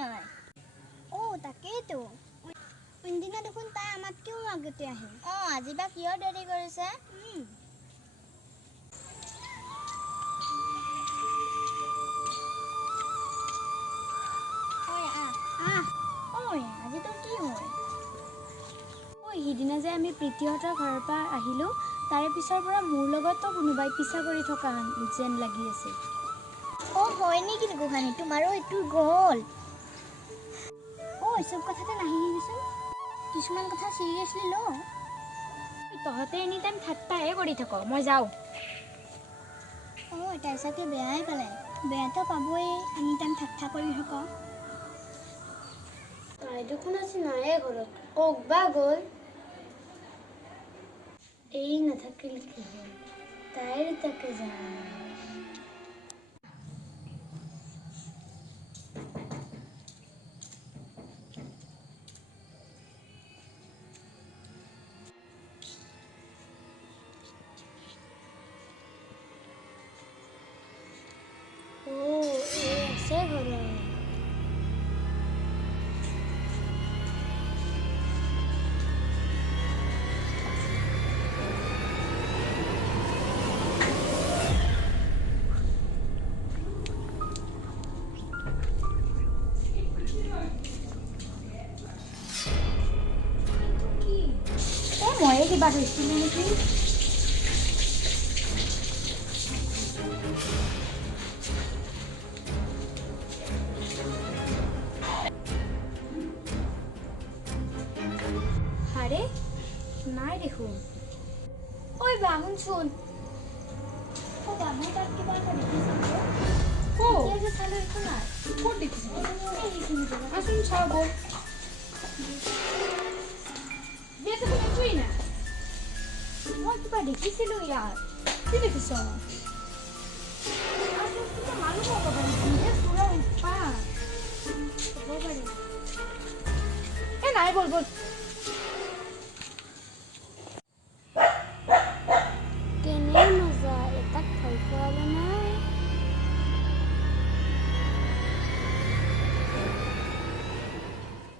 নাই তাকেইতো কোনদিনা দেখোন তাই আমাতকেও আগতে আহে আজি বা কিয় দেৰি কৰিছে আজি তোৰ কি হয় সিদিনা যে আমি প্ৰীতিহঁতৰ ঘৰৰ পৰা আহিলোঁ তাৰে পিছৰ পৰা মোৰ লগতো কোনোবাই পিছা কৰি থকা যেন লাগি আছে হয় নেকি গোহানি তোমাৰো এইটো গ'ল চব কথাতে নাহিবিচোন কিছুমান কথা চিৰিয়াছলি ল তহঁতে এনি টাইম ঠাট্টাহে কৰি থাক মই যাওঁ তাই চাগে বেয়াই পালে বেয়াটো পাবই এনি টাইম ঠাট্টা কৰি থাক তাই দেখোন আজি নায়ে ঘৰত কক বা গ'ল এই নাথাকিল কি হ'ল তাইৰ তাকে যায় আছে ঘৰত ময়ে কিবা হৈছিলে নেকি আরে নাই দেখোন ওই বা শুনচোন মই তাত কিবা এটা দেখিছিলোঁ যে চালো একো নাই ক'ত দেখিছিলোঁ আসুন চাব একোৱেই নাই মই কিবা দেখিছিলোঁ ইয়াত কি দেখিছ মানুহ হ'ব পাৰি চোৰৰ উৎপাত হ'ব পাৰি নাই বল